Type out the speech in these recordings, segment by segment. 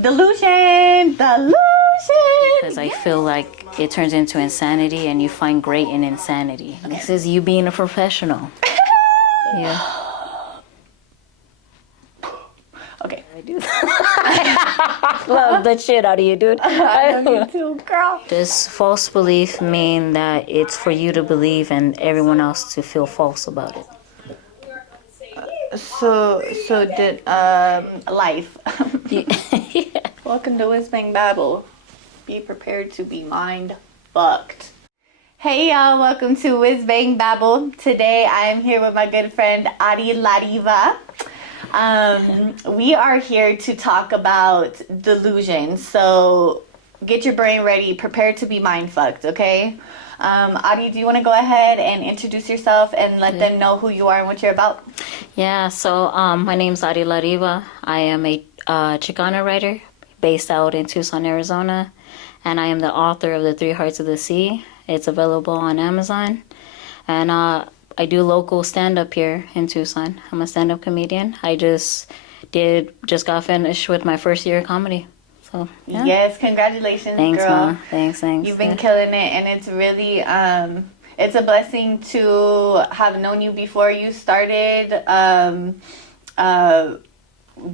Delusion. Because I feel like it turns into insanity and you find great in insanity. This is you being a professional. Yeah. Okay. I do. Love the shit out of you, dude. I love you too, girl. Does false belief mean that it's for you to believe and everyone else to feel false about it? So did life. Yeah. Welcome to Whiz, Babble. Be prepared to be mind fucked. Hey y'all, welcome to Whiz, Babble. Today I'm here with my good friend Adi Lariva. We are here to talk about delusion. So get your brain ready, prepare to be mind fucked, okay? Adi, do you want to go ahead and introduce yourself and let them know who you are and what you're about? Yeah, so my name's Adi Lariva. I am a Chicana writer based out in Tucson, Arizona, and I am the author of The Three Hearts of the Sea. It's available on Amazon, and I do local stand-up here in Tucson. I'm a stand-up comedian. I just got finished with my first year of comedy. So, yeah. Yes, congratulations, thanks, girl. Ma. Thanks. You've been killing it, and it's really it's a blessing to have known you before you started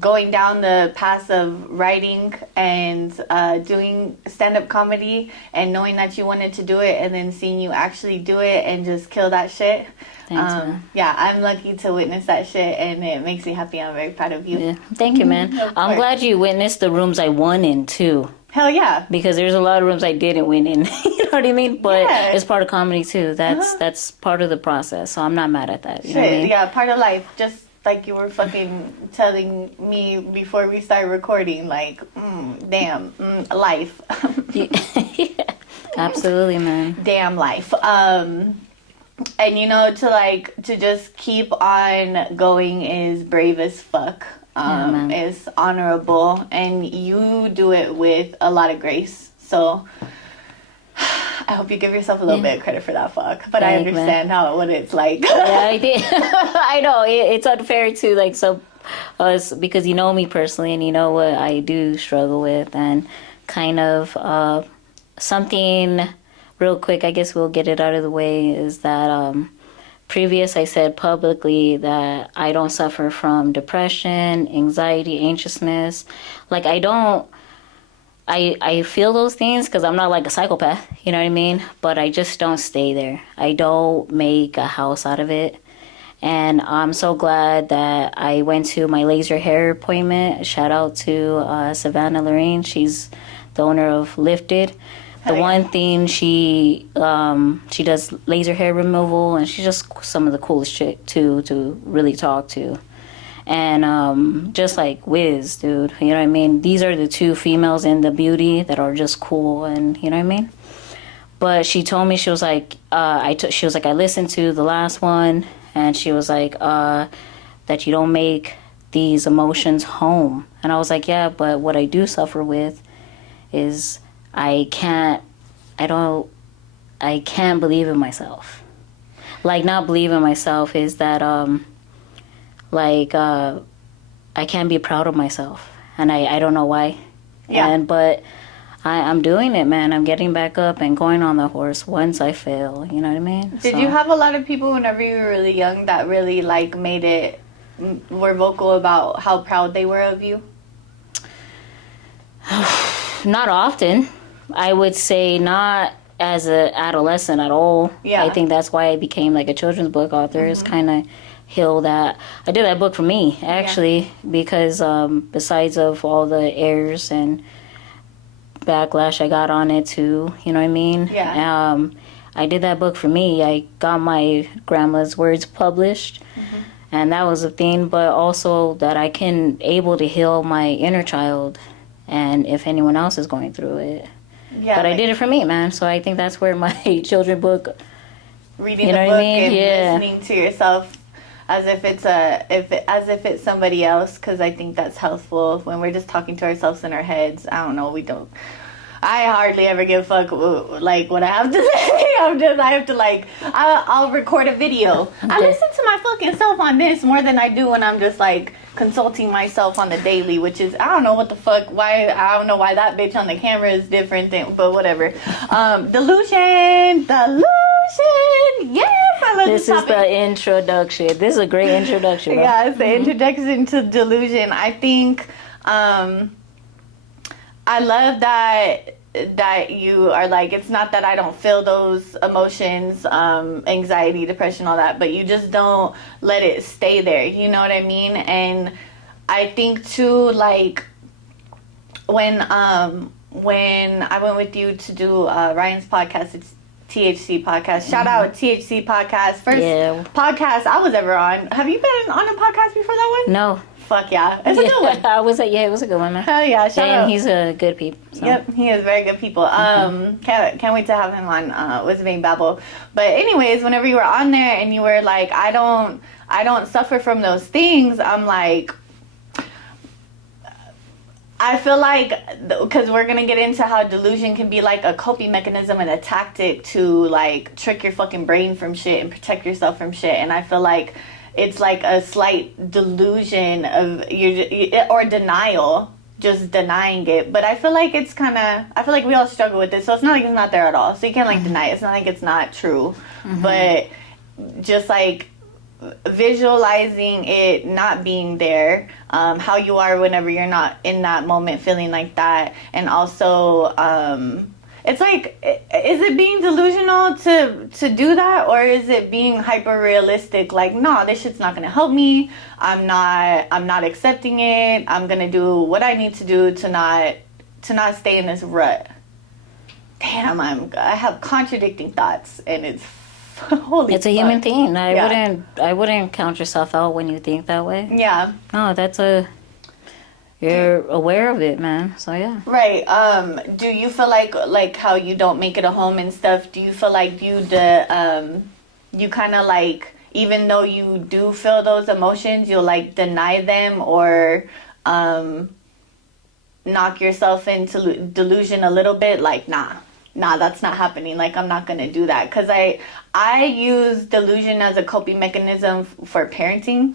going down the path of writing and doing stand-up comedy, and knowing that you wanted to do it, and then seeing you actually do it and just kill that shit. Thanks, man. Yeah, I'm lucky to witness that shit, and it makes me happy. I'm very proud of you. Yeah. Thank you, man. I'm glad you witnessed the rooms I won in, too. Hell yeah. Because there's a lot of rooms I didn't win in. You know what I mean? But yeah. It's part of comedy, too. That's part of the process. So I'm not mad at that. You shit, know what I mean? Yeah, part of life. Just like you were fucking telling me before we started recording, like, life. Yeah. Absolutely, man. Damn life. And you know, to just keep on going is brave as fuck. Is honorable, and you do it with a lot of grace. So I hope you give yourself a little bit of credit for that fuck. But I understand what it's like. Yeah, I did. I know it's unfair to like us because you know me personally and you know what I do struggle with, and kind of something real quick. I guess we'll get it out of the way. Is that previous I said publicly that I don't suffer from depression, anxiety, anxiousness. Like I feel those things because I'm not like a psychopath, you know what I mean? But I just don't stay there. I don't make a house out of it. And I'm so glad that I went to my laser hair appointment. Shout out to Savannah Lorraine. She's the owner of Lifted. The one thing she does laser hair removal, and she's just some of the coolest shit to really talk to. And just like Whiz, dude, you know what I mean? These are the two females in the beauty that are just cool, and you know what I mean? But she told me, she was like, I listened to the last one, and she was like, that you don't make these emotions home. And I was like, yeah, but what I do suffer with is I can't believe in myself. Like, not believe in myself is that, I can't be proud of myself. And I don't know why. Yeah. But I'm doing it, man. I'm getting back up and going on the horse once I fail. You know what I mean? Did you have a lot of people whenever you were really young that really, like, were vocal about how proud they were of you? Not often. I would say not as an adolescent at all. Yeah. I think that's why I became like a children's book author. It's kind of heal that. I did that book for me, actually, because besides of all the errors and backlash I got on it too, you know what I mean? Yeah. I did that book for me. I got my grandma's words published, and that was a thing, but also that I can able to heal my inner child, and if anyone else is going through it. Yeah, but I did it for me, man. So I think that's where my children's book, reading the book and listening to yourself as if it's somebody else, because I think that's helpful when we're just talking to ourselves in our heads. I don't know. I hardly ever give a fuck like what I have to say. I'll record a video. I listen to my fucking self on this more than I do when I'm just like consulting myself on the daily, which is, I don't know what the fuck, I don't know why that bitch on the camera is different than, but whatever. Delusion. Yes, I love this this is the introduction. This is a great introduction. Bro. Yeah, it's the introduction to delusion. I think I love that you are like, it's not that I don't feel those emotions, anxiety, depression, all that, but you just don't let it stay there. You know what I mean? And I think too, like when I went with you to do Ryan's podcast, it's THC podcast. Shout out THC podcast. First podcast I was ever on. Have you been on a podcast before that one? No. Fuck yeah. It's a good one. It was a good one, man. Hell yeah. Shout out. And he's a good people. So. Yep, he is very good people. Can't wait to have him on Whiz being Babble. But anyways, whenever you were on there and you were like, I don't suffer from those things, I'm like, I feel like, because we're going to get into how delusion can be like a coping mechanism and a tactic to like trick your fucking brain from shit and protect yourself from shit. And I feel like it's like a slight delusion of or denial, just denying it. But I feel like it's kind of, I feel like we all struggle with this. So it's not like it's not there at all. So you can't like deny it. It's not like it's not true. But just like visualizing it not being there, how you are whenever you're not in that moment feeling like that. And also it's like, is it being delusional to do that, or is it being hyper realistic, like, no, this shit's not gonna help me, I'm not accepting it, I'm gonna do what I need to do to not stay in this rut. Damn, I have contradicting thoughts, and it's holy it's a fuck. human thing. I wouldn't count yourself out when you think that way. Yeah. No, you're aware of it, man. So yeah. Right. Do you feel like how you don't make it a home and stuff, do you feel like you kind of like, even though you do feel those emotions, you'll like deny them or knock yourself into delusion a little bit, like, nah, that's not happening, like, I'm not gonna do that? Because I use delusion as a coping mechanism for parenting.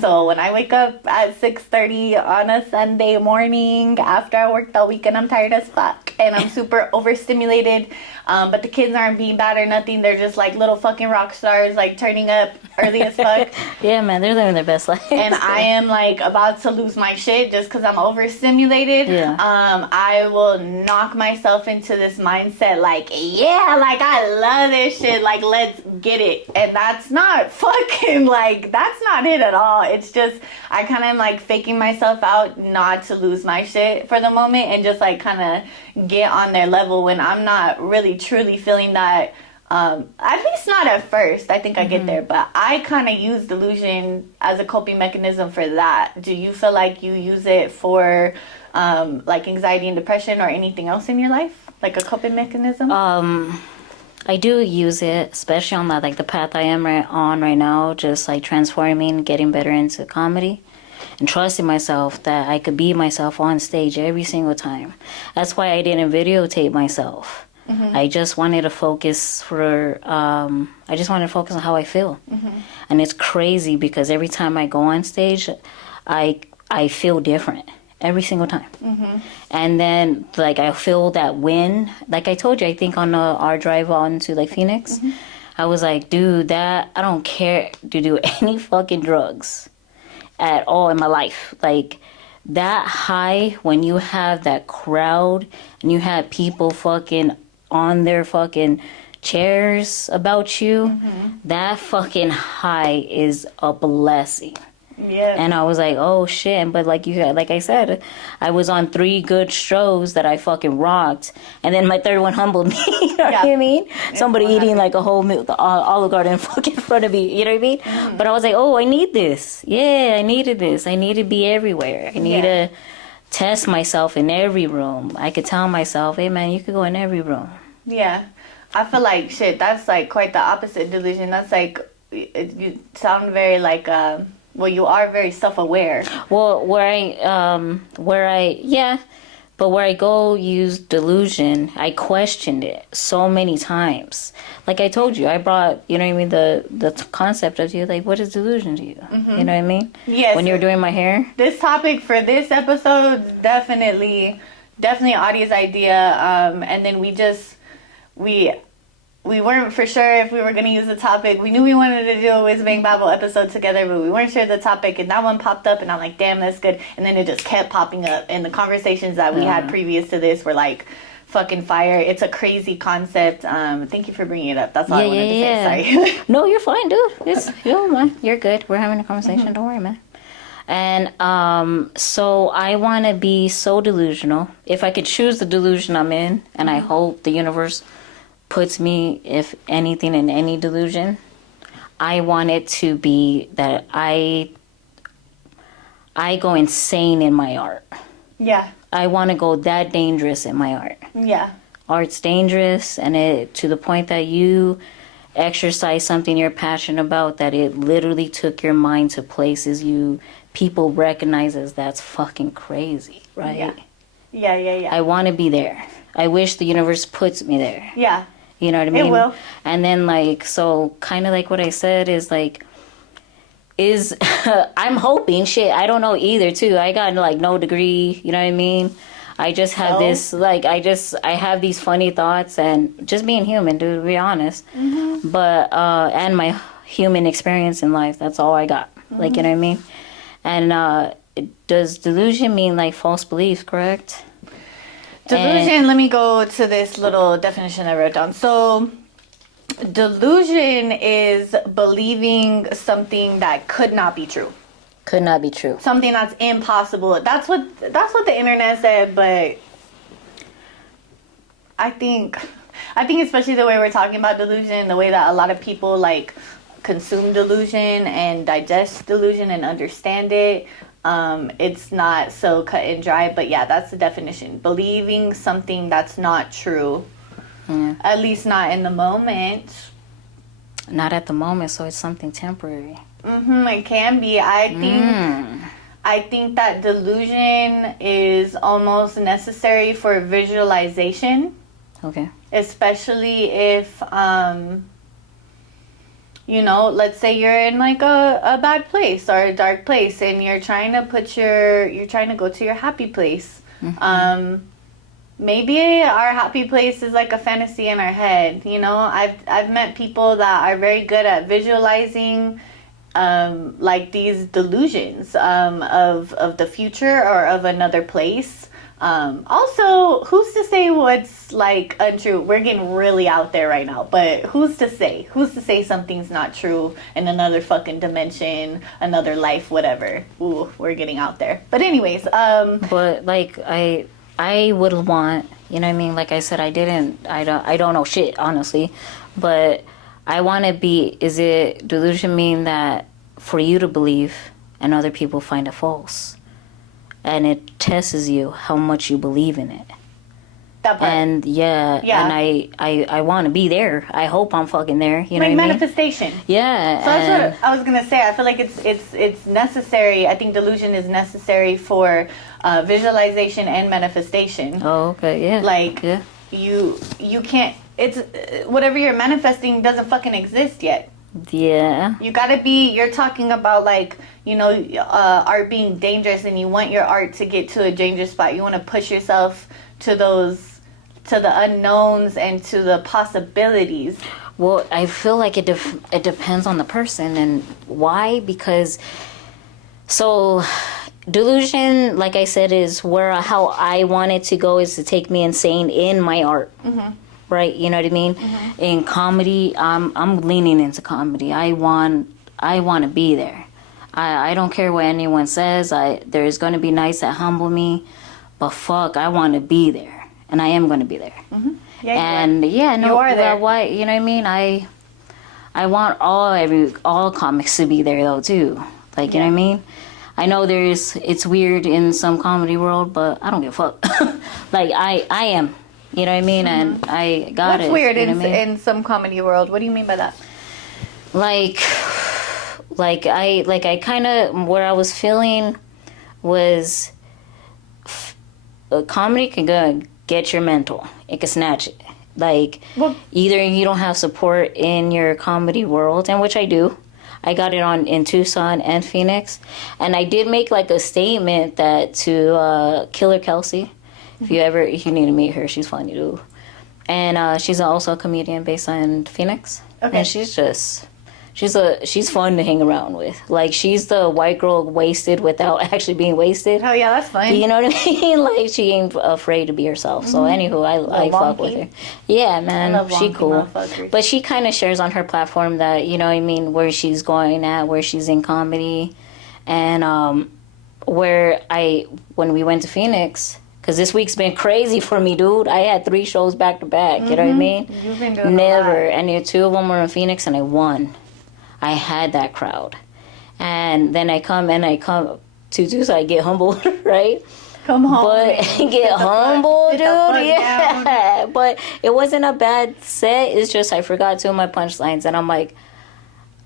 So when I wake up at 6:30 on a Sunday morning after I worked all weekend, I'm tired as fuck and I'm super overstimulated, but the kids aren't being bad or nothing, they're just like little fucking rock stars, like turning up early as fuck. Yeah, man, they're living their best life. And I am like about to lose my shit just because I'm overstimulated. I will knock myself into this mindset like, yeah, like I love this shit, like let's get it. And that's not fucking like, that's not it at all. It's just, I kind of am like faking myself out not to lose my shit for the moment and just like kind of get on their level when I'm not really truly feeling that. At least not at first. I think I get there, but I kind of use delusion as a coping mechanism for that. Do you feel like you use it for like anxiety and depression or anything else in your life, like a coping mechanism? I do use it, especially on the path I am on right now, just like transforming, getting better into comedy, and trusting myself that I could be myself on stage every single time. That's why I didn't videotape myself. I just wanted to focus on how I feel. And it's crazy because every time I go on stage, I feel different every single time. And then like I feel that win. Like I told you, I think on our drive on to like Phoenix, I was like, dude, I don't care to do any fucking drugs at all in my life. Like that high when you have that crowd and you have people fucking on their fucking chairs about you, that fucking high is a blessing. Yeah. And I was like, oh shit. But like I said, I was on 3 good shows that I fucking rocked, and then my third one humbled me. You know what I mean? Somebody eating like a whole meal, Olive Garden fucking in front of me. You know what I mean? But I was like, oh, I need this. Yeah, I needed this. I need to be everywhere. I need to test myself in every room. I could tell myself, hey man, you could go in every room. Yeah. I feel like shit, that's like quite the opposite delusion. That's like, you sound very like, well, you are very self-aware. Well, But where I go use delusion, I questioned it so many times. Like I told you, I brought, you know what I mean, the concept of you, like, what is delusion to you? You know what I mean? Yes. When you were doing my hair? This topic for this episode, definitely Adia's idea. And then we weren't for sure if we were going to use the topic. We knew we wanted to do a Whiz Bang Babble episode together, but we weren't sure the topic. And that one popped up, and I'm like, damn, that's good. And then it just kept popping up. And the conversations that we had previous to this were like fucking fire. It's a crazy concept. Thank you for bringing it up. That's all I wanted to say. Sorry. No, you're fine, dude. You're good. We're having a conversation. Don't worry, man. And so I want to be so delusional. If I could choose the delusion I'm in, and I hope the universe puts me, if anything, in any delusion, I want it to be that I go insane in my art. Yeah. I want to go that dangerous in my art. Yeah. Art's dangerous, and it to the point that you exercise something you're passionate about, that it literally took your mind to places people recognize as that's fucking crazy, right? Yeah. I want to be there. I wish the universe puts me there. Yeah. You know what I mean? It will. And then, like, so kind of like what I said is like, I'm hoping, shit, I don't know either, too. I got, like, no degree, you know what I mean? I just have this, like, I have these funny thoughts, and just being human, dude, to be honest. Mm-hmm. But, and my human experience in life, that's all I got. Mm-hmm. Like, you know what I mean? And does delusion mean, like, false beliefs, correct? Delusion, let me go to this little definition I wrote down. So, delusion is believing something that could not be true. Could not be true. Something that's impossible. That's what the internet said, but I think especially the way we're talking about delusion, the way that a lot of people like consume delusion and digest delusion and understand it, it's not so cut and dry. But yeah, that's the definition. Believing something that's not true. Yeah. At least not in the moment. Not at the moment, so it's something temporary. It can be. I think that delusion is almost necessary for visualization. Okay. Especially if, let's say you're in like a bad place or a dark place, and you're trying to go to your happy place. Mm-hmm. Maybe our happy place is like a fantasy in our head. I've met people that are very good at visualizing like these delusions of the future or of another place. Also, who's to say what's like untrue? We're getting really out there right now, but who's to say? Who's to say something's not true in another fucking dimension, another life, whatever? Ooh, we're getting out there. But anyways, but like I would want, you know what I mean? Like I said, I don't know shit, honestly, but I want to be, delusion mean that for you to believe and other people find it false? And it tests you how much you believe in it. That part. And and I want to be there. I hope I'm fucking there. You know what I mean? Manifestation. Yeah. So that's what I was gonna say. I feel like it's necessary. I think delusion is necessary for visualization and manifestation. Oh, okay, yeah. Like you can't. It's whatever you're manifesting doesn't fucking exist yet. Yeah. You gotta be. You're talking about like art being dangerous, and you want your art to get to a dangerous spot. You want to push yourself to the unknowns and to the possibilities. Well, I feel like it depends on the person, and why? Because delusion, like I said, is how I want it to go, is to take me insane in my art. Mm-hmm. Right, you know what I mean? Mm-hmm. In comedy, I'm leaning into comedy. I want to be there. I don't care what anyone says. There's going to be nights that humble me, but fuck, I want to be there, and I am going to be there. Mm-hmm. Yeah, you are there. Why? You know what I mean? I want all comics to be there though too. Like, you know what I mean? I know it's weird in some comedy world, but I don't give a fuck. Like I am. You know what I mean? Mm-hmm. And I got What's it. What's weird in some comedy world? What do you mean by that? Like I kind of, what I was feeling was comedy can go get your mental. It can snatch it. Like, Well, either you don't have support in your comedy world, and which I do. I got it on in Tucson and Phoenix, and I did make like a statement that to Killer Kelsey. If you need to meet her, she's funny too. And she's also a comedian based in Phoenix. Okay. And she's fun to hang around with. Like, she's the white girl wasted without actually being wasted. hell yeah, that's fun. You know what I mean? Like, she ain't afraid to be herself. So anywho, I fuck with her. Yeah, man, I love she wonky cool. motherfuckers. But she kind of shares on her platform that, you know what I mean, where she's going at, where she's in comedy, and when we went to Phoenix. Because this week's been crazy for me, dude. I had 3 shows back to back. You know what I mean? You've been doing Never. a lot. And 2 of them were in Phoenix, and I won. I had that crowd. And then I come to Tucson, I get humbled, right? Come home. But get humbled, dude. Yeah. But it wasn't a bad set. It's just I forgot 2 of my punchlines, and I'm like,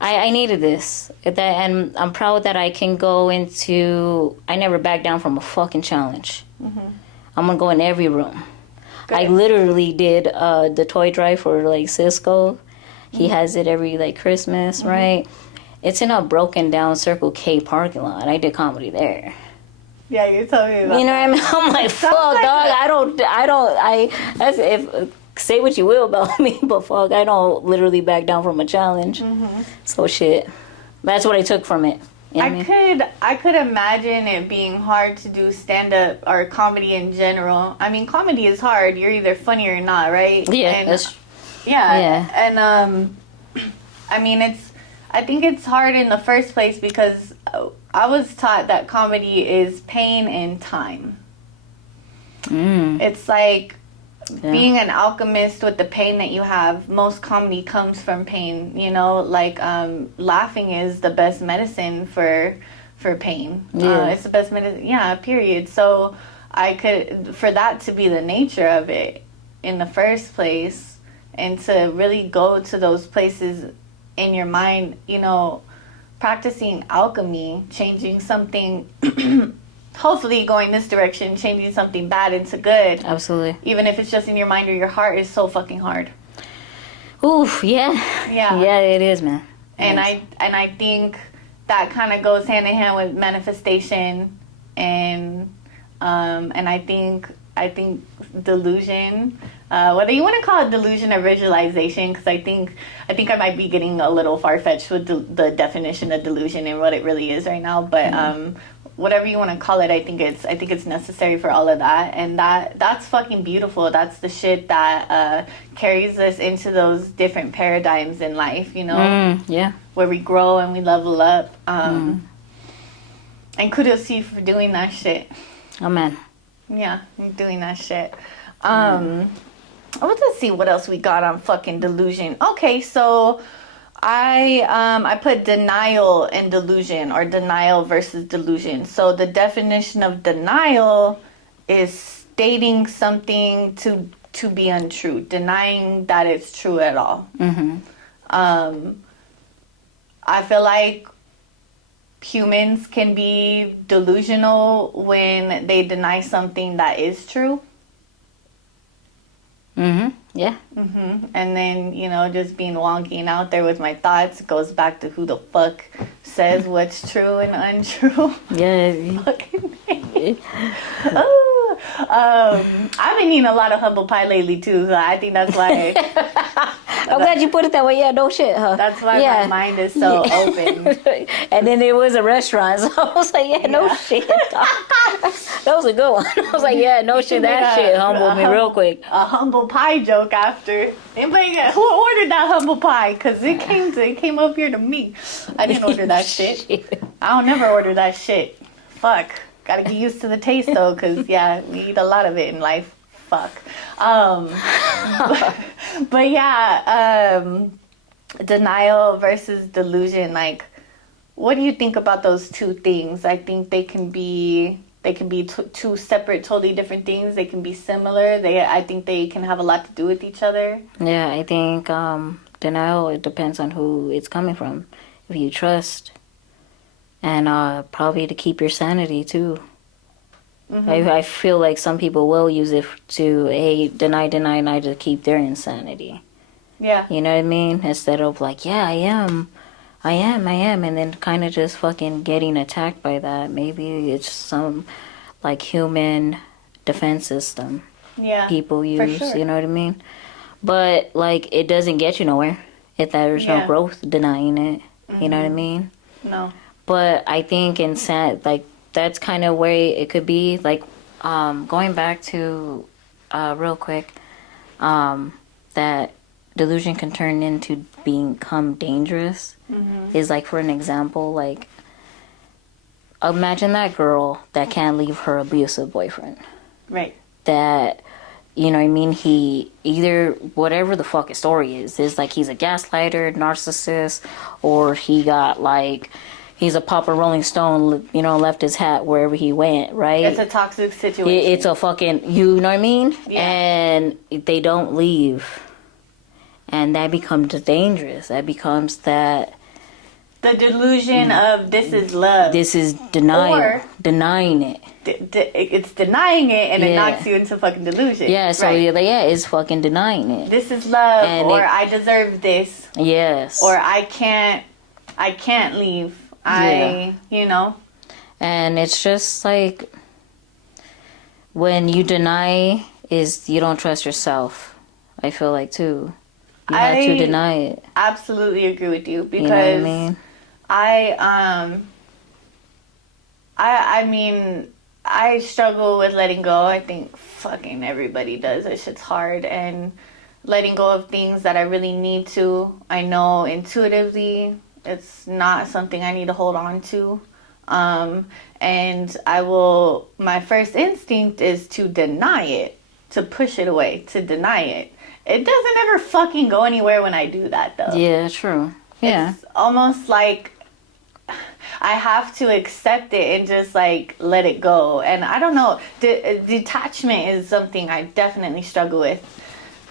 I needed this. And I'm proud that I can go into. I never back down from a fucking challenge. I'm gonna go in every room. Good. I literally did the toy drive for like Cisco. He has it every like Christmas, right? It's in a broken down Circle K parking lot. I did comedy there. Yeah, you told me about You know what I mean? I'm like, fuck, like dog. That's if say what you will about me, but fuck, I don't literally back down from a challenge. So shit. That's what I took from it. You know what I mean? I could imagine it being hard to do stand-up or comedy in general. I mean, comedy is hard. You're either funny or not, right? Yeah, and, yeah. And I mean, I think it's hard in the first place because I was taught that comedy is pain and time. It's like being an alchemist with the pain that you have. Most comedy comes from pain, you know, like laughing is the best medicine for pain. It's the best medicine, period. So for that to be the nature of it in the first place, and to really go to those places in your mind, you know, practicing alchemy, changing something hopefully going this direction, changing something bad into good. Absolutely. Even if it's just in your mind or your heart, is so fucking hard. Oof, yeah. Yeah. Yeah, it is, man. And I think that kind of goes hand in hand with manifestation, and I think delusion, whether you want to call it delusion or visualization, because I think I might be getting a little far-fetched with the definition of delusion and what it really is right now, but whatever you want to call it, I think it's necessary for all of that, and that's fucking beautiful. That's the shit that carries us into those different paradigms in life, you know? Yeah. Where we grow and we level up. And kudos to you for doing that shit. Oh, man. Yeah, you're doing that shit. Let's see what else we got on fucking delusion. Okay, so I put denial and delusion, or denial versus delusion. So the definition of denial is stating something to be untrue, denying that it's true at all. I feel like humans can be delusional when they deny something that is true. Yeah. And then, you know, just being wonky and out there with my thoughts goes back to who the fuck says what's true and untrue. Yeah. Fucking I've been eating a lot of humble pie lately too, so I think that's why. I'm glad you put it that way. Yeah, no shit, huh? That's why my mind is so open. And then there was a restaurant, so I was like, no shit. That was a good one. I was like, no shit, that shit humbled me real quick. A humble pie joke after. Anybody who ordered that humble pie? Because it came up here to me. I didn't order that shit. I don't never order that shit. Fuck. Gotta get used to the taste though, because we eat a lot of it in life. Fuck. But denial versus delusion. Like, what do you think about those two things? I think they can be two separate, totally different things. They can be similar. I think they can have a lot to do with each other. Yeah, I think denial, it depends on who it's coming from. If you trust, and probably to keep your sanity too. I feel like some people will use it to, hey, deny, to keep their insanity. Yeah. You know what I mean? Instead of like, yeah, I am, and then kind of just fucking getting attacked by that. Maybe it's some like human defense system people use. Sure. You know what I mean? But like, it doesn't get you nowhere if there's no growth denying it. You know what I mean? No. But I think like that's kind of where it could be. Like, going back to real quick, that delusion can turn into become dangerous. Is like, for an example, like, imagine that girl that can't leave her abusive boyfriend. Right. That, you know what I mean, he either, whatever the fuck his story is like he's a gaslighter, narcissist, or he got like, he's a Papa Rolling Stone, you know, left his hat wherever he went, right? It's a toxic situation. It's a fucking, you know what I mean? Yeah. And they don't leave. And that becomes dangerous. That becomes that... The delusion of this is love. This is denial. Or denying it. It's denying it, and it knocks you into fucking delusion. Yeah, so it's fucking denying it. This is love, and or I deserve this. Yes. Or I can't leave. You know. And it's just like, when you deny, you don't trust yourself. I feel like, too. You have to deny it. Absolutely agree with you, because you know what I mean? I mean, I struggle with letting go. I think fucking everybody does. That shit's hard. And letting go of things that I really need to. I know intuitively it's not something I need to hold on to. And my first instinct is to deny it, to push it away, to deny it. It doesn't ever fucking go anywhere when I do that, though. Yeah, true. Yeah. It's almost like I have to accept it and just, like, let it go. And I don't know. Detachment is something I definitely struggle with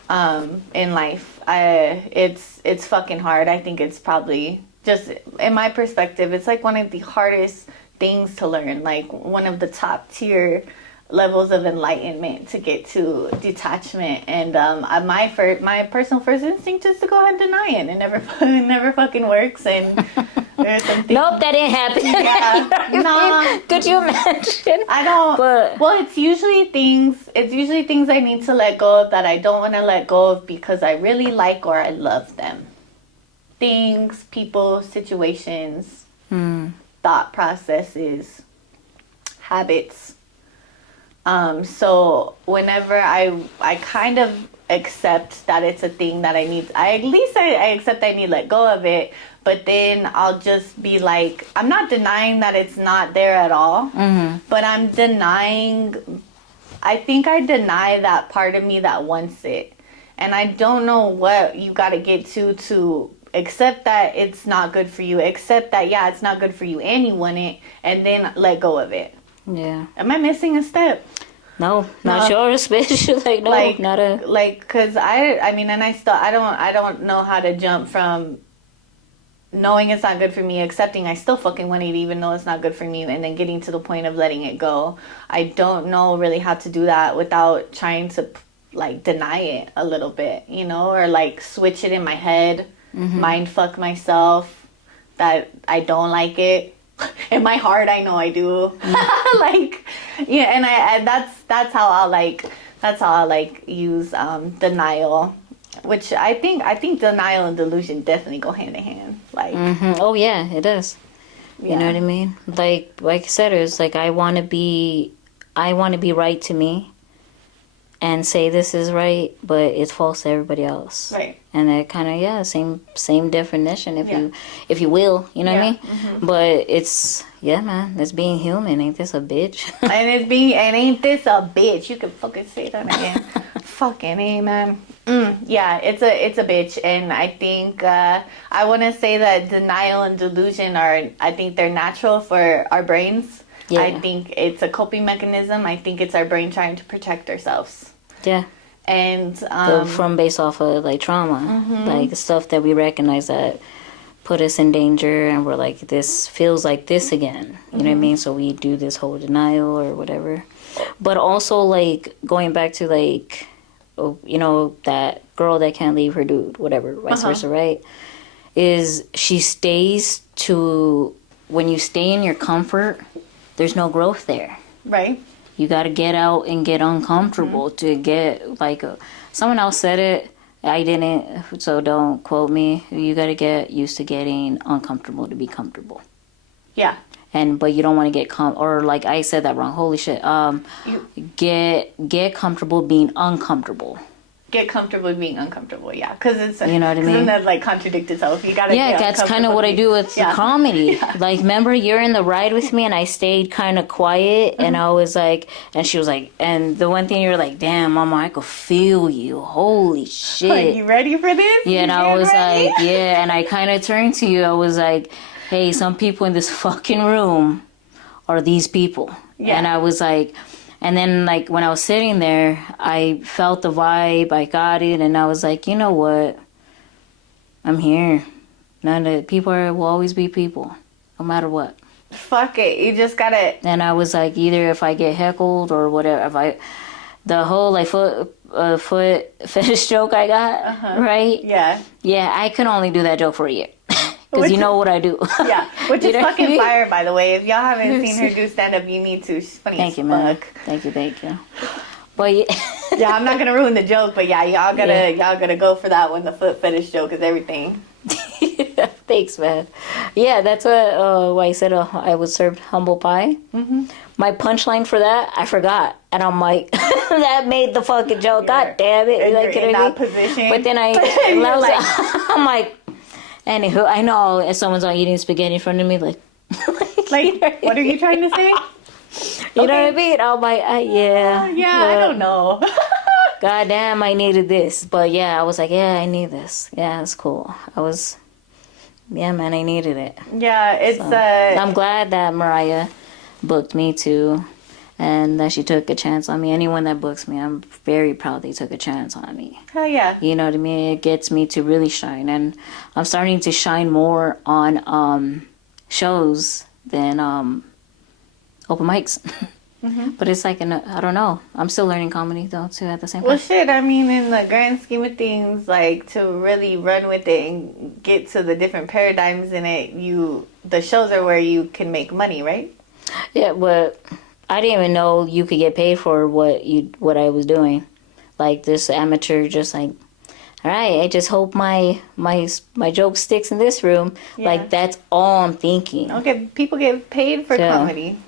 in life. It's fucking hard. I think it's probably, just in my perspective, it's, like, one of the hardest things to learn. Like, one of the top tier levels of enlightenment to get to detachment. And my personal first instinct is to go ahead and deny it. It never fucking works. And there's something. Nope, that didn't happen. Yeah. No. Could you imagine? I don't. Well, it's usually things I need to let go of that I don't want to let go of because I really like or I love them. Things, people, situations, thought processes, habits. So whenever I kind of accept that it's a thing that I need, I accept I need to let go of it, but then I'll just be like, I'm not denying that it's not there at all, but I think I deny that part of me that wants it. And I don't know what you got to get to accept that it's not good for you, accept that, yeah, it's not good for you and you want it, and then let go of it. Yeah. Am I missing a step? No, not yours, bitch. Like, no, like, not a... Like, because I mean, and I don't know how to jump from knowing it's not good for me, accepting I still fucking want it even though it's not good for me, and then getting to the point of letting it go. I don't know really how to do that without trying to, like, deny it a little bit, you know? Or, like, switch it in my head, mind fuck myself that I don't like it. In my heart, I know I do. Like, yeah, and that's how I'll use denial, which I think denial and delusion definitely go hand in hand. Like, oh yeah, it does. Yeah. You know what I mean? Like I said, it's like I want to be right to me, and say this is right, but it's false to everybody else. Right. And that kind of, same definition, if you will, you know what I mean? But it's, man, it's being human. Ain't this a bitch? and ain't this a bitch? You can fucking say that again. Fucking amen. Yeah, it's a bitch. And I think, I want to say that denial and delusion I think they're natural for our brains. Yeah. I think it's a coping mechanism. I think it's our brain trying to protect ourselves. Yeah. And based off of like trauma, like stuff that we recognize that put us in danger, and we're like, this feels like this again. You know what I mean? So we do this whole denial or whatever. But also, like, going back to, like, you know, that girl that can't leave her dude, whatever, vice versa, right? Is she stays to, when you stay in your comfort, there's no growth there. Right. You got to get out and get uncomfortable to get, like, someone else said it. I didn't, so don't quote me. You got to get used to getting uncomfortable to be comfortable. Yeah. But you don't want to get or like I said that wrong. Holy shit. Get comfortable being uncomfortable. Get comfortable being uncomfortable, yeah. Because it's, you know what I mean? Then that, like, contradict itself. You gotta that's kind of what I do with the comedy. Yeah. Like, remember, you're in the ride with me, and I stayed kind of quiet, and I was like, and she was like, and the one thing you were like, damn, Mama, I could feel you. Holy shit. Like, you ready for this? Yeah, and I was like, yeah, and I kind of turned to you. I was like, hey, some people in this fucking room are these people. Yeah. And I was like, and then, like, when I was sitting there, I felt the vibe, I got it, and I was like, you know what? I'm here. People will always be people, no matter what. Fuck it, you just gotta... And I was like, either if I get heckled or whatever, the whole, like, foot fetish joke I got, right? Yeah. Yeah, I could only do that joke for a year. Because you know what I do. Yeah, which is fucking fire, by the way. If y'all haven't seen her do stand-up, you need to. She's funny as fuck. Man. Thank you. But yeah, I'm not gonna ruin the joke, but yeah, y'all gotta go for that one. The foot fetish joke is everything. Thanks, man. Yeah, that's why I said I was served humble pie. Mm-hmm. My punchline for that, I forgot, and I'm like, that made the fucking joke. God damn it! Like, you're in that position. But then I'm like. Anywho, I know if someone's on eating spaghetti in front of me, like what are you trying to say? You know what I mean? I'm like, yeah. Yeah, I don't know. God damn, I needed this. But yeah, I was like, yeah, I need this. Yeah, it's cool. Yeah, man, I needed it. Yeah, it's... So, I'm glad that Mariah booked me too. And that she took a chance on me. Anyone that books me, I'm very proud they took a chance on me. Hell yeah. You know what I mean? It gets me to really shine. And I'm starting to shine more on shows than open mics. Mm-hmm. But it's like, I don't know. I'm still learning comedy, though, too, at the same time. Well, shit, I mean, in the grand scheme of things, like, to really run with it and get to the different paradigms in it, the shows are where you can make money, right? Yeah, but... I didn't even know you could get paid for what I was doing. Like, this amateur, just like, all right, I just hope my joke sticks in this room. Yeah. Like, that's all I'm thinking. Okay, people get paid for comedy.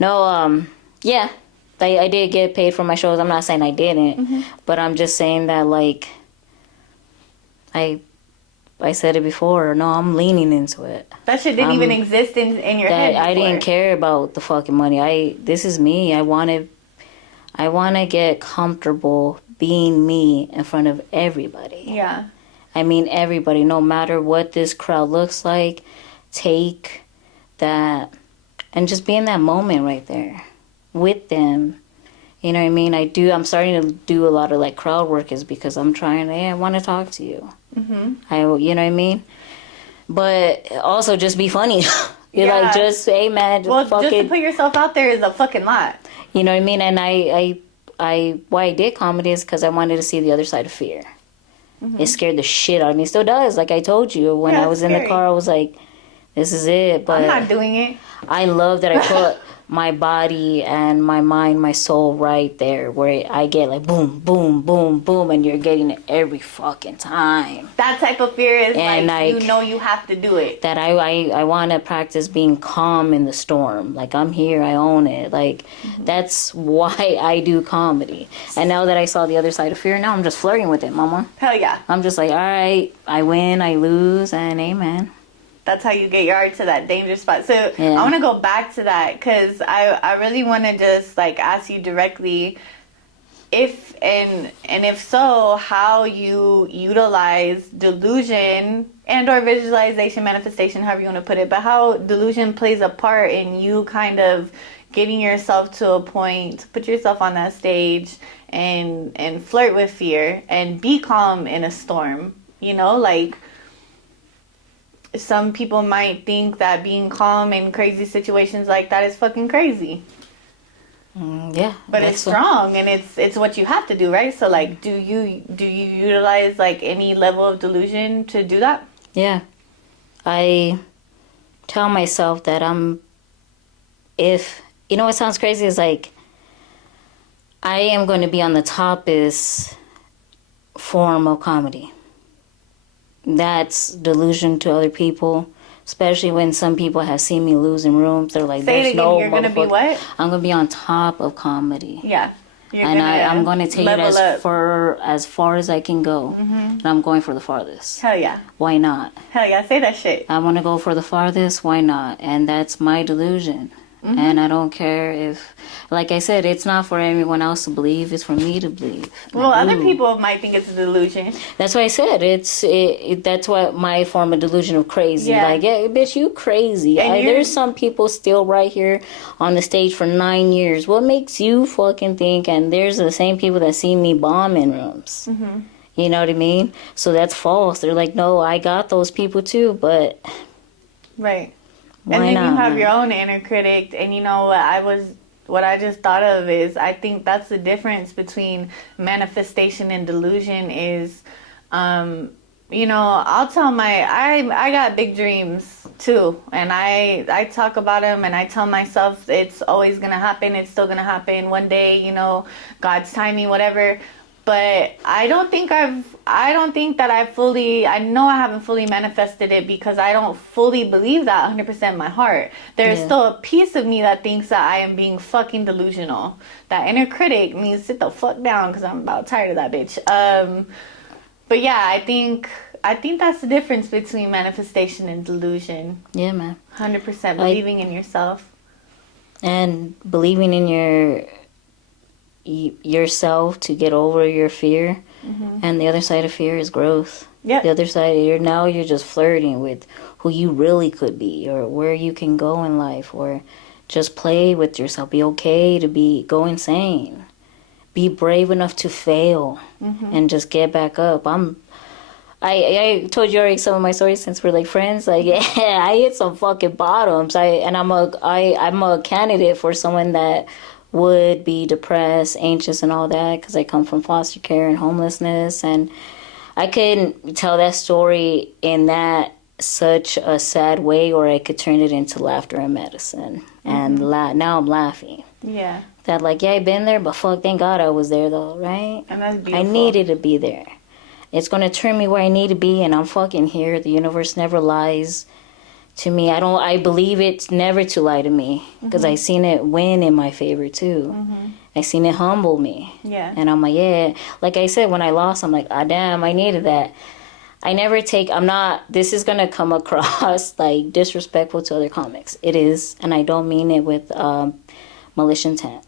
No, yeah, I did get paid for my shows. I'm not saying I didn't, but I'm just saying that, like, I said it before. No, I'm leaning into it. That shit didn't even exist in your head before. I didn't care about the fucking money. This is me. I want to get comfortable being me in front of everybody. Yeah. I mean, everybody, no matter what this crowd looks like, take that and just be in that moment right there with them. You know what I mean? I'm starting to do a lot of, like, crowd work is because I'm trying to, I want to talk to you. Mm-hmm. You know what I mean? But also just be funny. You're like, just, hey, man, just to put yourself out there is a fucking lot. You know what I mean? And why I did comedy is because I wanted to see the other side of fear. Mm-hmm. It scared the shit out of me. It still does. Like I told you, when I was in the car, I was like, this is it. But I'm not doing it. I love that I put my body and my mind, my soul right there where I get like boom, boom, boom, boom, and you're getting it every fucking time. That type of fear is like you know you have to do it. That I want to practice being calm in the storm. Like I'm here, I own it. Like that's why I do comedy. And now that I saw the other side of fear, now I'm just flirting with it, mama. Hell yeah. I'm just like, all right, I win, I lose, and amen. That's how you get your art to that dangerous spot. So I want to go back to that because I really want to just like ask you directly if so, how you utilize delusion and or visualization, manifestation, however you want to put it, but how delusion plays a part in you kind of getting yourself to a point, put yourself on that stage and flirt with fear and be calm in a storm, you know, like some people might think that being calm in crazy situations like that is fucking crazy. Yeah. But it's strong, and it's what you have to do, right? So like, do you utilize like any level of delusion to do that? Yeah. I tell myself that if, you know what sounds crazy is like, I am going to be on the toppest form of comedy. That's delusion to other people, especially when some people have seen me lose in rooms. They're like, Say it there's again, no you're going to be what? I'm going to be on top of comedy. Yeah. And I'm going to take it as far as I can go. And I'm going for the farthest. Hell yeah. Why not? Hell yeah, say that shit. I want to go for the farthest. Why not? And that's my delusion. And I don't care if, like I said, it's not for everyone else to believe. It's for me to believe. Well, other people might think it's a delusion. That's why I said that's what my form of delusion of crazy. Yeah. Like, yeah, bitch, you crazy. There's some people still right here on the stage for 9 years. What makes you fucking think? And there's the same people that see me bomb in rooms. You know what I mean? So that's false. They're like, no, I got those people too, but right. And then you have your own inner critic, and you know what I just thought of is, I think that's the difference between manifestation and delusion is, you know, I'll tell I got big dreams too, and I talk about them, and I tell myself it's always gonna happen, it's still gonna happen one day, you know, God's timing, whatever. But I know I haven't fully manifested it because I don't fully believe that 100% in my heart. There's still a piece of me that thinks that I am being fucking delusional. That inner critic needs to sit the fuck down because I'm about tired of that bitch. But yeah, I think that's the difference between manifestation and delusion. Yeah, man. 100% believing in yourself. And believing in yourself to get over your fear. And the other side of fear is growth. Yeah. The other side, you're just flirting with who you really could be, or where you can go in life, or just play with yourself. Be okay to go insane. Be brave enough to fail and just get back up. I told you already some of my stories since we're like friends. Like, yeah, I hit some fucking bottoms. I'm a candidate for someone that would be depressed, anxious, and all that, because I come from foster care and homelessness, and I could tell that story in that such a sad way, or I could turn it into laughter and medicine. And now I'm laughing. Yeah. That like, yeah, I've been there, but fuck, thank God I was there though, right? And that's beautiful. I needed to be there. It's gonna turn me where I need to be, and I'm fucking here. The universe never lies to me. I believe it's never to lie to me, because I seen it win in my favor too. I seen it humble me. Yeah. And I'm like, yeah. Like I said, when I lost, I'm like, ah, damn, I needed that. This is going to come across like disrespectful to other comics. It is, and I don't mean it with malicious intent.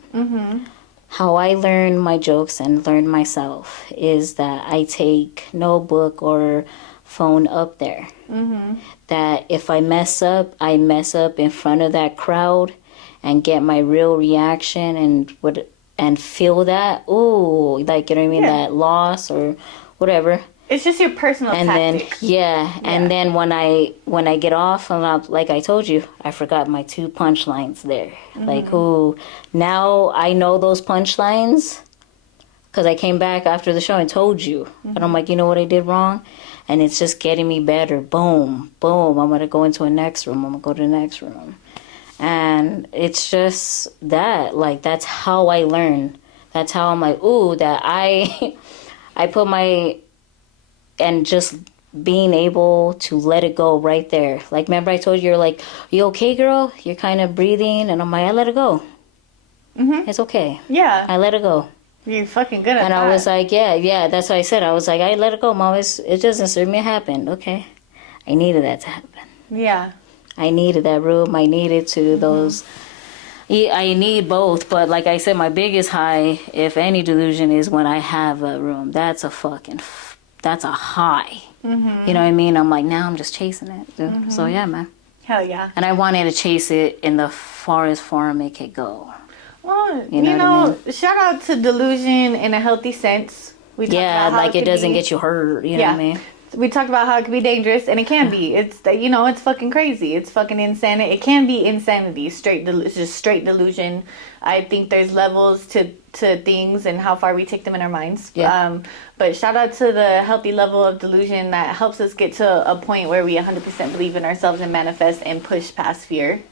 How I learn my jokes and learn myself is that I take no book or phone up there. That if I mess up in front of that crowd and get my real reaction and feel that, ooh, like, you know what I mean, that loss or whatever. It's just your personal tactic. And then when I get off, like I told you, I forgot my 2 punchlines there. Like, ooh, now I know those punchlines because I came back after the show and told you. And I'm like, you know what I did wrong? And it's just getting me better. Boom, boom. I'm going to go into a next room. I'm going to go to the next room. And it's just that. Like, that's how I learn. That's how I'm like, ooh, that I put my... And just being able to let it go right there. Like, remember I told you, you're like, you okay, girl? You're kind of breathing. And I'm like, I let it go. It's okay. Yeah. I let it go. You're fucking good at that. And I was like, yeah, that's what I said. I was like, I let it go, Mom. It doesn't serve me. It happened. Okay. I needed that to happen. Yeah. I needed that room. I needed to those... I need both, but like I said, my biggest high, if any delusion, is when I have a room. That's a high. You know what I mean? I'm like, now I'm just chasing it. So yeah, man. Hell yeah. And I wanted to chase it in the farthest form it could go. Well, you know shout out to delusion in a healthy sense. We talked about how like it doesn't be, get you hurt. You know what I mean? We talked about how it can be dangerous, and it can be. It's it's fucking crazy. It's fucking insanity. It can be insanity. It's just straight delusion. I think there's levels to things and how far we take them in our minds. Yeah. But shout out to the healthy level of delusion that helps us get to a point where we 100% believe in ourselves and manifest and push past fear.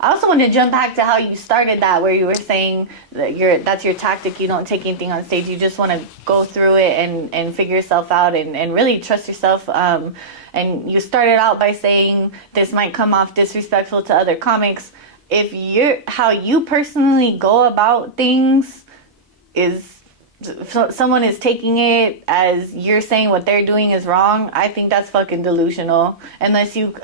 I also want to jump back to how you started that, where you were saying that that's your tactic. You don't take anything on stage. You just want to go through it and figure yourself out and really trust yourself. And you started out by saying this might come off disrespectful to other comics. If how you personally go about things is, so someone is taking it as you're saying what they're doing is wrong, I think that's fucking delusional. Unless you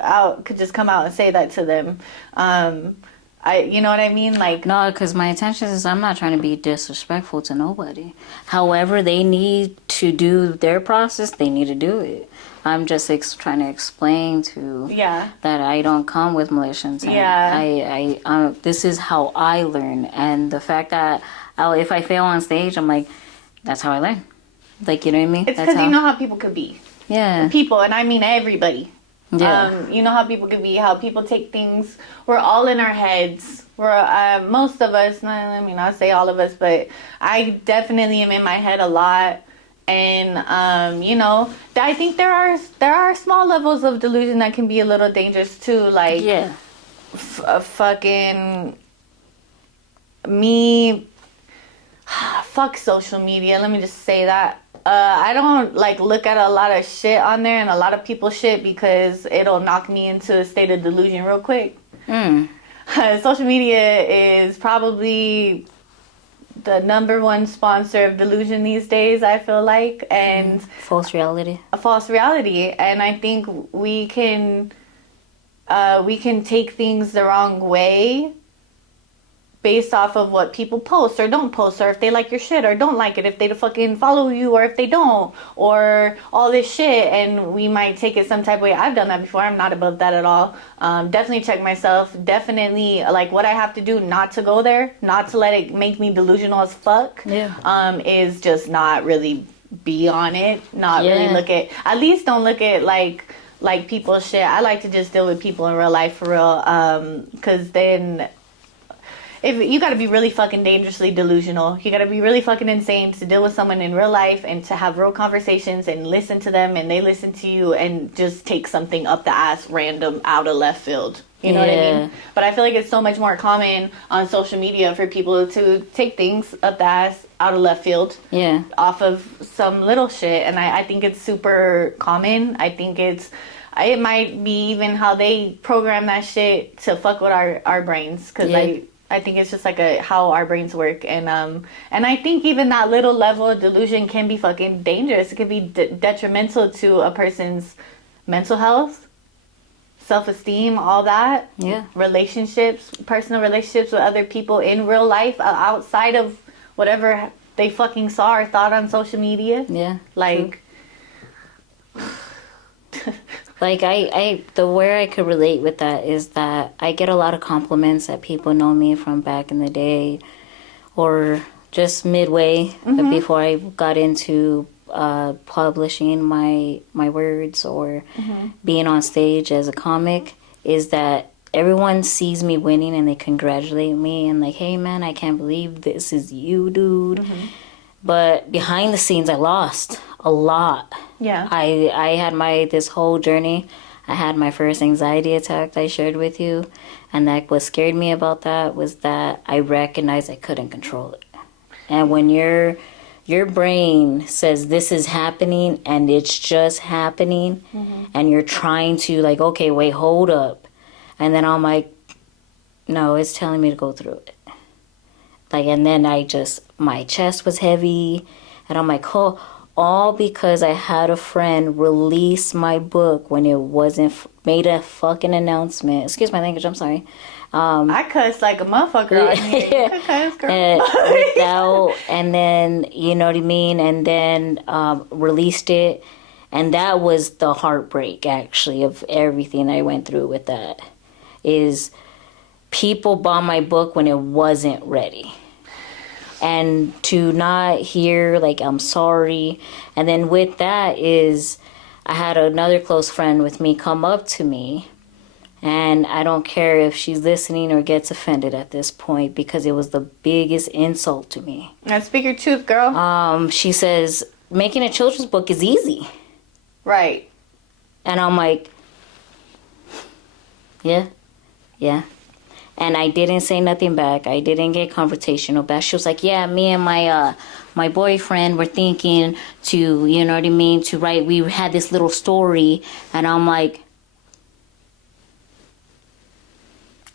could just come out and say that to them. You know what I mean? Like, no, because my intention is I'm not trying to be disrespectful to nobody. However they need to do their process, they need to do it. I'm just trying to explain to that I don't come with malicious intent. I this is how I learn, and the fact that if I fail on stage, I'm like, that's how I learn. Like, you know what I mean? It's because you know how people could be. Yeah. People, and I mean everybody. Yeah. You know how people could be, how people take things. We're all in our heads. We're most of us. I mean, I'll say all of us, but I definitely am in my head a lot. And I think there are small levels of delusion that can be a little dangerous too. Like, fucking me. Fuck social media. Let me just say that. I don't look at a lot of shit on there and a lot of people's shit because it'll knock me into a state of delusion real quick. Social media is probably the number one sponsor of delusion these days, I feel like, and false reality. A false reality, and I think we can take things the wrong way based off of what people post or don't post, or if they like your shit or don't like it, if they fucking follow you or if they don't, or all this shit, and we might take it some type of way. I've done that before. I'm not above that at all. Definitely check myself. Definitely what I have to do not to go there, not to let it make me delusional as fuck. Is just not really be on it. Not really look at least don't look at like people's shit. I like to just deal with people in real life for real. Because then, if you got to be really fucking dangerously delusional, you got to be really fucking insane to deal with someone in real life and to have real conversations and listen to them and they listen to you and just take something up the ass random out of left field. You know what I mean? But I feel like it's so much more common on social media for people to take things up the ass out of left field. Off of some little shit. And I think it's super common. I think it might be even how they program that shit to fuck with our brains. Because I think it's just how our brains work, and I think even that little level of delusion can be fucking dangerous. It can be detrimental to a person's mental health, self-esteem, all that. Relationships, personal relationships with other people in real life, outside of whatever they fucking saw or thought on social media. The where I could relate with that is that I get a lot of compliments that people know me from back in the day, or just midway before I got into publishing my words or being on stage as a comic, is that everyone sees me winning and they congratulate me and like, hey man, I can't believe this is you, dude. But behind the scenes, I lost a lot. I had this whole journey. I had my first anxiety attack that I shared with you. And what scared me about that was that I recognized I couldn't control it. And when your brain says this is happening and it's just happening, and you're trying to okay, wait, hold up. And then I'm like, no, it's telling me to go through it. And then my chest was heavy, and I'm like, oh, all because I had a friend release my book when it wasn't made a fucking announcement. Excuse my language, I'm sorry. I cuss like a motherfucker on here. You cuss, girl. And then, you know what I mean? And then released it. And that was the heartbreak, actually, of everything I went through with that. Is people bought my book when it wasn't ready. And to not hear I'm sorry. And then with that is I had another close friend with me come up to me, and I don't care if she's listening or gets offended at this point because it was the biggest insult to me. Now speak your truth, girl. She says, making a children's book is easy. Right. And I'm like, yeah. And I didn't say nothing back. I didn't get confrontational back. She was like, yeah, me and my boyfriend were thinking to, you know what I mean, to write. We had this little story. And I'm like,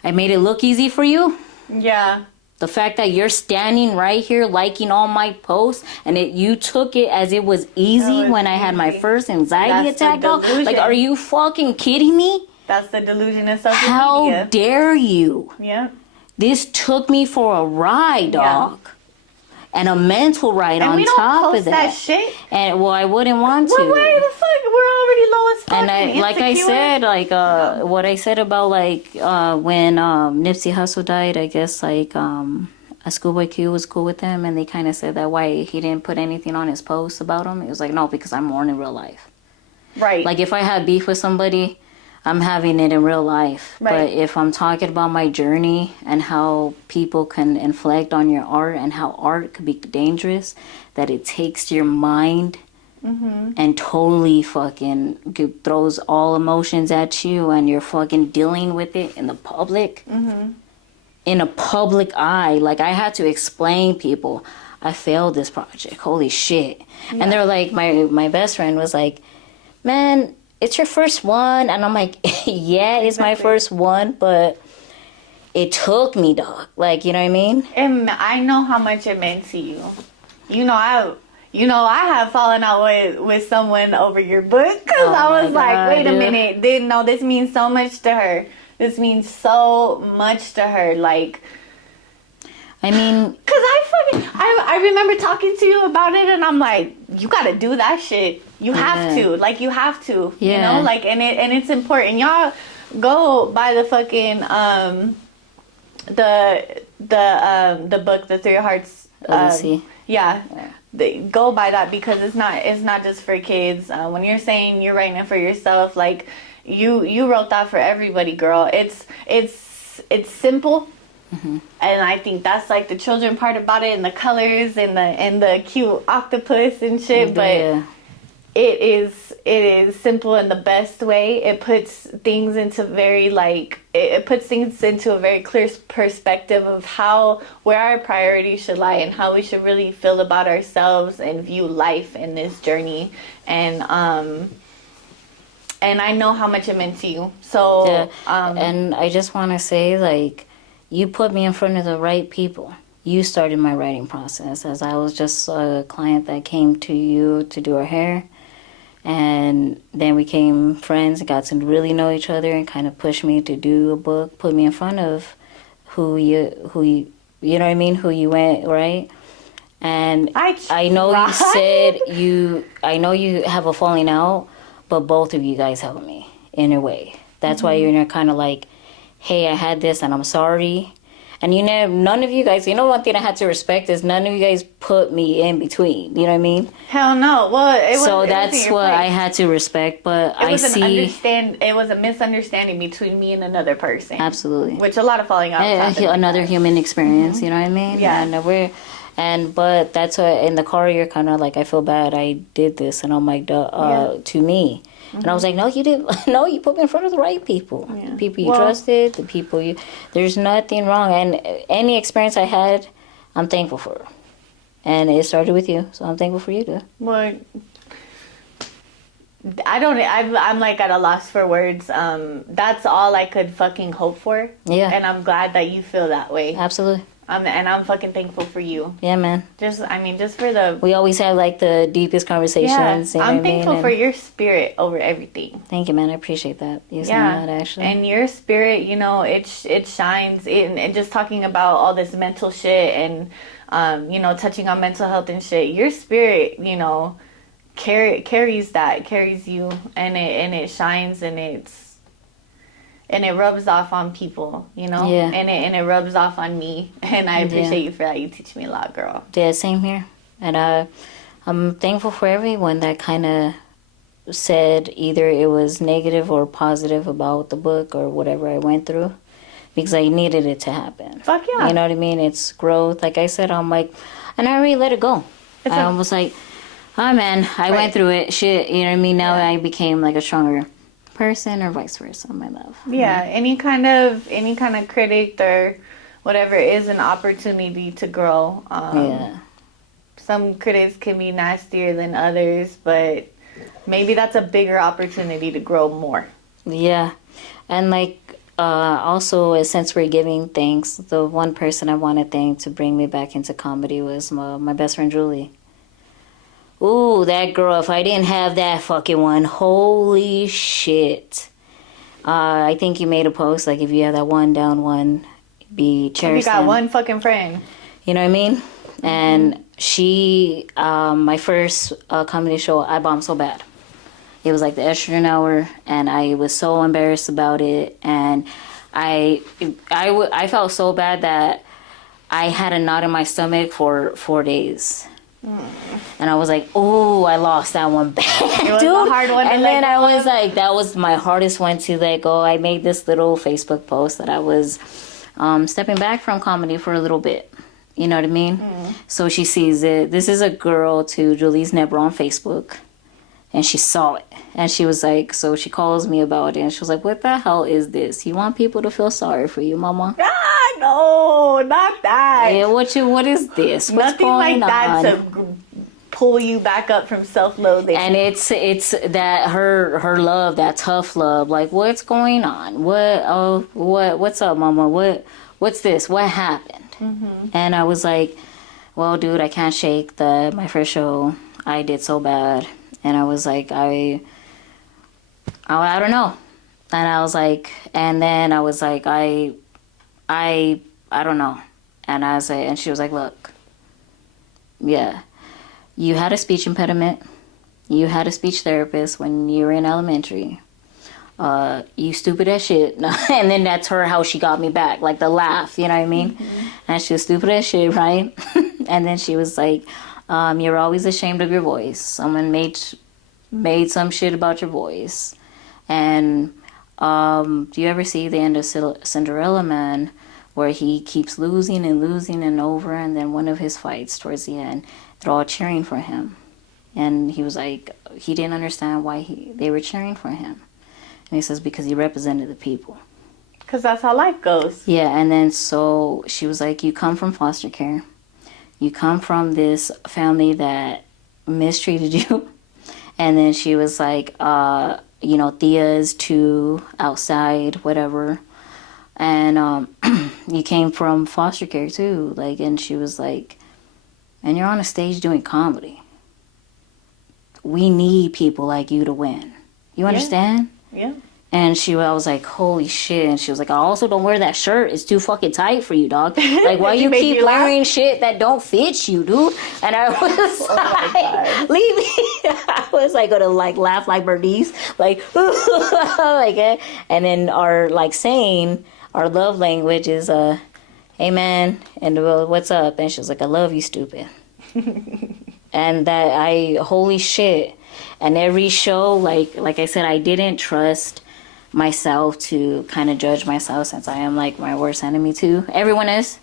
I made it look easy for you? Yeah. The fact that you're standing right here liking all my posts and you took it as it was easy when I had my first anxiety attack. Like, are you fucking kidding me? That's the delusion of social How media. dare you? Yeah. This took me for a ride, dog. Yeah. And a mental ride on top of that. That shit. And well, I wouldn't want to. Well, why the fuck? We're already low as fuck. And I said, what I said about when Nipsey Hussle died, I guess a Schoolboy Q was cool with him, and they kind of said that why he didn't put anything on his posts about him. It was like, no, because I'm more in real life. Right. Like if I had beef with somebody, I'm having it in real life. Right. But if I'm talking about my journey and how people can inflect on your art and how art could be dangerous, that it takes your mind and totally fucking throws all emotions at you and you're fucking dealing with it in the public, in a public eye. Like I had to explain people, I failed this project. Holy shit. Yeah. And they're like, my best friend was like, man, it's your first one. And I'm like, yeah, it's my first one, but it took me, dog. Like, you know what I mean? And I know how much it meant to you. I have fallen out with someone over your book because I was like, wait a minute. This means so much to her. This means so much to her. Like, I mean, because I remember talking to you about it, and I'm like, you gotta do that shit. You have to, like, you have to, you know, like, and it's important. Y'all go buy the fucking the book, The Three Hearts. Go buy that because it's not just for kids. When you're saying you're writing it for yourself, like you wrote that for everybody, girl. It's simple. And I think that's like the children part about it, and the colors and the cute octopus and shit. But it is simple in the best way. It puts things into a very clear perspective of where our priorities should lie and how we should really feel about ourselves and view life in this journey. And I know how much it meant to you. So and I just want to say, like, you put me in front of the right people. You started my writing process, as I was just a client that came to you to do her hair. And then we became friends and got to really know each other and kind of pushed me to do a book, put me in front of who you know what I mean, who you went, right? And I know you said I know you have a falling out, but both of you guys helped me in a way. That's why you're kind of like, hey, I had this and I'm sorry. And none of you guys, one thing I had to respect is none of you guys put me in between. You know what I mean? Hell no. Well, that's what I had to respect. But it was a misunderstanding between me and another person. Absolutely. Which a lot of falling out. Another human experience. You know what I mean? Yeah. But that's why in the car you're kind of like, I feel bad. I did this, and I'm like, to me. And I was like, no, you didn't. No, you put me in front of the right people. Yeah. The people you trusted, the people you... There's nothing wrong. And any experience I had, I'm thankful for. And it started with you, so I'm thankful for you, too. Well, I'm like at a loss for words. That's all I could fucking hope for. Yeah. And I'm glad that you feel that way. Absolutely. And I'm fucking thankful for you. Yeah, man. Just for the... We always have, like, the deepest conversations. Yeah, I'm thankful for your spirit over everything. Thank you, man. I appreciate that. You saying that, actually. And your spirit, it shines in... And just talking about all this mental shit and, touching on mental health and shit. Your spirit, carries you. And it shines and it rubs off on people, Yeah. And it rubs off on me. And I appreciate you for that. You teach me a lot, girl. Yeah, same here. And I'm thankful for everyone that kind of said either it was negative or positive about the book or whatever I went through, because I needed it to happen. Fuck yeah. You know what I mean? It's growth. Like I said, I'm like, and I already let it go. I was like, oh man, I went through it. Shit, you know what I mean? Now I became like a stronger person, or vice versa, my love. Yeah, any kind of critic or whatever is an opportunity to grow. Some critics can be nastier than others, but maybe that's a bigger opportunity to grow more. Yeah. And like, also, since we're giving thanks, the one person I want to thank to bring me back into comedy was my best friend Julie. Ooh, that girl, if I didn't have that fucking one, holy shit. I think you made a post, like, if you have that one down one, be cherished. You got one fucking friend. You know what I mean? And she, my first comedy show, I bombed so bad. It was like the estrogen hour, and I was so embarrassed about it. And I felt so bad that I had a knot in my stomach for 4 days. And I was like, oh, I lost that one bad, it was dude. a hard one and then I was like, that was my hardest one to let go. I made this little Facebook post that I was stepping back from comedy for a little bit. You know what I mean? So she sees it. This is a girl to Julie's neighbor on Facebook. And she saw it. And she was like, so she calls me about it. And she was like, what the hell is this? You want people to feel sorry for you, mama? Ah, no, not that. Yeah, what is this? What's Nothing going like that on? to pull you back up from self-loathing. And it's that her love, that tough love. Like, what's going on? What's up, mama? What's this? What happened? And I was like, well, dude, I can't shake my first show. I did so bad. And I was like, I don't know. And I was like, and then I was like, I don't know. And I was like, and she was like, look, yeah, you had a speech impediment. You had a speech therapist when you were in elementary. You stupid as shit. And then that's how she got me back, like the laugh, you know what I mean? And she was stupid as shit, right? And then she was like, you're always ashamed of your voice. Someone made some shit about your voice. And do you ever see the end of Cinderella Man, where he keeps losing and over, and then one of his fights towards the end, they're all cheering for him. And he was like, he didn't understand why they were cheering for him. And he says, because he represented the people. Because that's how life goes. Yeah, and then so she was like, you come from foster care. You come from this family that mistreated you. And then she was like, Thea's too outside, whatever. And you came from foster care too. Like, and she was like, and you're on a stage doing comedy. We need people like you to win. You understand? Yeah. And I was like, holy shit. And she was like, I also don't wear that shirt. It's too fucking tight for you, dog. Like, why you keep wearing shit that don't fit you, dude? And I was like, leave me. I was like, gonna like laugh like Bernice. Like, like, and then our like saying, our love language is, hey man, and what's up? And she was like, I love you, stupid. And holy shit. And every show, like I said, I didn't trust myself to kind of judge myself, since I am like my worst enemy too. Everyone is.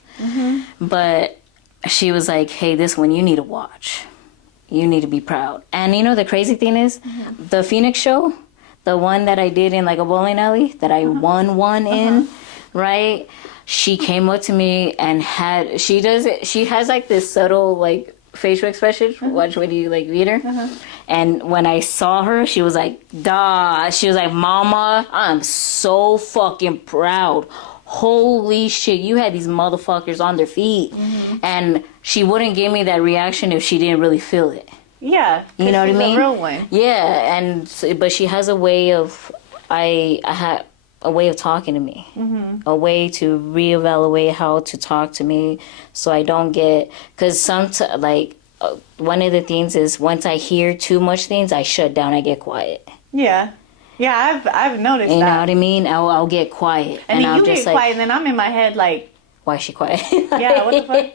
But she was like, hey, this one you need to watch. You need to be proud. And you know the crazy thing is, the Phoenix show, the one that I did in like a bowling alley that I won one in, right? She came up to me and she has like this subtle like facial expression. Watch when you like meet her. And when I saw her, she was like, duh. She was like, mama, I'm so fucking proud. Holy shit, you had these motherfuckers on their feet. And she wouldn't give me that reaction if she didn't really feel it. Yeah. You know what I mean? A real one. Yeah, but she has a way of, I had a way of talking to me. A way to reevaluate how to talk to me, so I don't get, because one of the things is, once I hear too much things, I shut down, I get quiet. Yeah. Yeah, I've noticed that. You know what I mean? I'll get quiet. And then I'll you just get quiet, and then I'm in my head like, why is she quiet? yeah, what the fuck?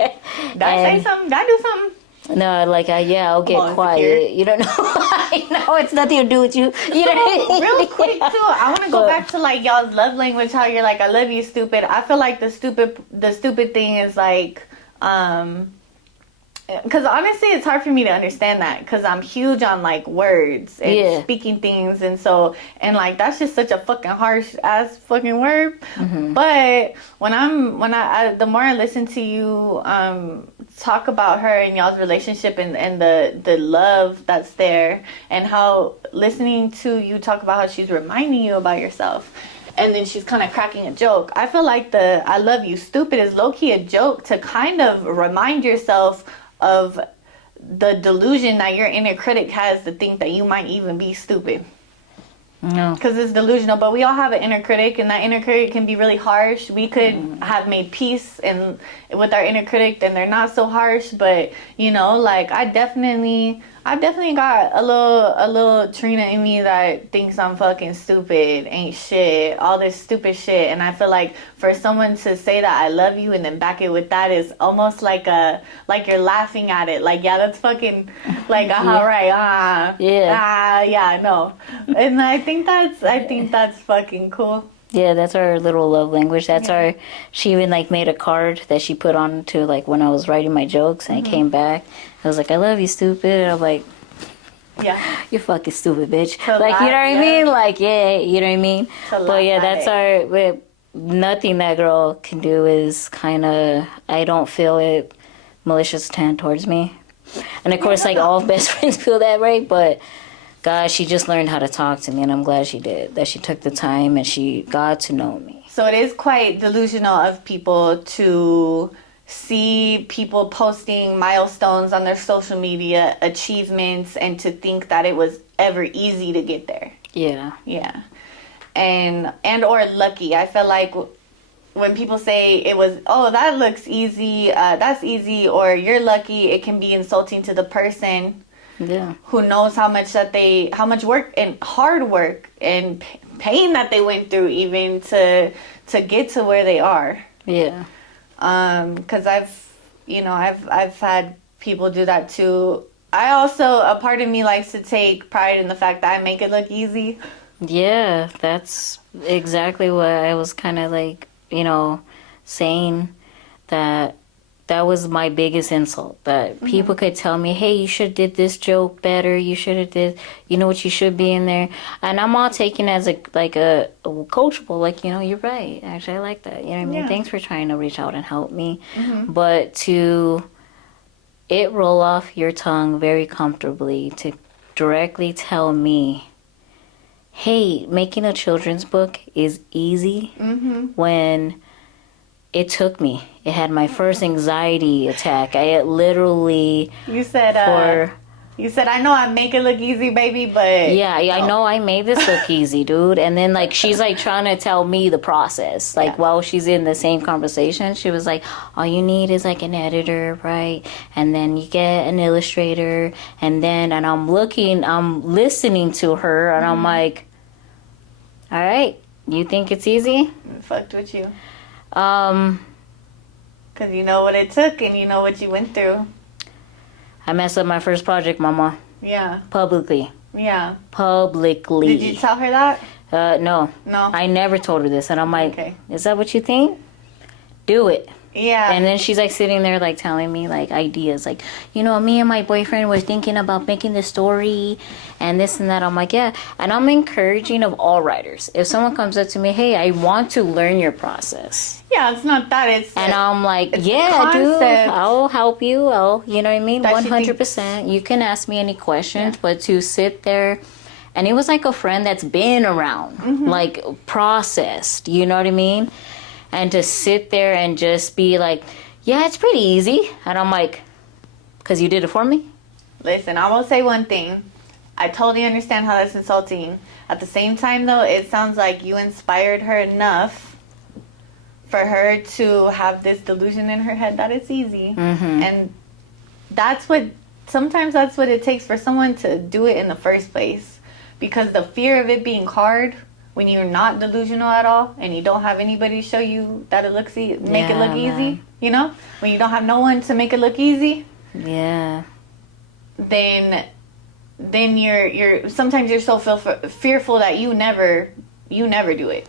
Did I say something? Did I do something? No, like, I'll get all quiet. insecure. You don't know. I know it's nothing to do with you. You know, Real quick too, I want to go back to like y'all's love language. How you're like, I love you, stupid. I feel like the stupid thing is like, because honestly, it's hard for me to understand that because I'm huge on like words and speaking things, and so like that's just such a fucking harsh ass fucking word. But the more I listen to you talk about her and y'all's relationship and the love that's there, and how listening to you talk about how she's reminding you about yourself. And then she's kind of cracking a joke. I feel like the I love you stupid is low-key a joke to kind of remind yourself of the delusion that your inner critic has to think that you might even be stupid. No. Because it's delusional, but we all have an inner critic, and that inner critic can be really harsh. We could have made peace and with our inner critic, and they're not so harsh. But like I definitely got a little Trina in me that thinks I'm fucking stupid, ain't shit, all this stupid shit. And I feel like for someone to say that I love you and then back it with that is almost like you're laughing at it. Like, yeah, that's fucking like right, no. And I think that's fucking cool. Yeah, that's our little love language. That's she even like made a card that she put on to like when I was writing my jokes, and I came back. I was like, I love you, stupid. And I'm like, yeah, you're fucking stupid, bitch. To like, laugh, you know what I mean? Like, yeah, you know what I mean? But yeah, that's nothing that girl can do is kind of, I don't feel it malicious intent towards me. And of course, like all best friends feel that way, but God, she just learned how to talk to me, and I'm glad she did. That she took the time and she got to know me. So it is quite delusional of people to see people posting milestones on their social media, achievements, and to think that it was ever easy to get there. Yeah. Yeah. And or lucky. I feel like when people say it was, oh, that looks easy, that's easy, or you're lucky, it can be insulting to the person. Yeah. Who knows how much work and hard work and pain that they went through even to get to where they are. Yeah. Because I've had people do that too. I also, a part of me likes to take pride in the fact that I make it look easy. Yeah, that's exactly what I was kind of like, saying that was my biggest insult, that people could tell me, hey, you should have did this joke better, you should have did, what you should be in there. And I'm all taken as a coachable, like, you're right, actually I like that, what I mean? Thanks for trying to reach out and help me. But to it roll off your tongue very comfortably to directly tell me, hey, making a children's book is easy, when it took me. It had my first anxiety attack. I literally... You said, I know I make it look easy, baby, but... Yeah, I know I made this look easy, dude. And then, like, she's, like, trying to tell me the process. Like, while she's in the same conversation, she was like, all you need is, like, an editor, right? And then you get an illustrator. And I'm listening to her, and I'm like, all right, you think it's easy? I fucked with you. Because you know what it took and you know what you went through. I messed up my first project, mama. Yeah. Publicly. Yeah. Publicly. Did you tell her that? No. No. I never told her this. And I'm like, okay. Is that what you think? Do it. Yeah. And then she's like sitting there like telling me like ideas. Like, me and my boyfriend were thinking about making this story and this and that. I'm like, yeah. And I'm encouraging of all writers. If someone comes up to me, hey, I want to learn your process. Yeah, it's not that. And I'm like, yeah, dude, I'll help you. You know what I mean? 100%. You can ask me any questions, but to sit there. And it was like a friend that's been around, like processed. You know what I mean? And to sit there and just be like, yeah, it's pretty easy. And I'm like, because you did it for me? Listen, I will say one thing. I totally understand how that's insulting. At the same time, though, it sounds like you inspired her enough for her to have this delusion in her head that it's easy. And sometimes that's what it takes for someone to do it in the first place. Because the fear of it being hard... When you're not delusional at all and you don't have anybody show you that it looks make it look easy, when you don't have no one to make it look easy. Yeah. then you're sometimes you're so fearful that you never do it.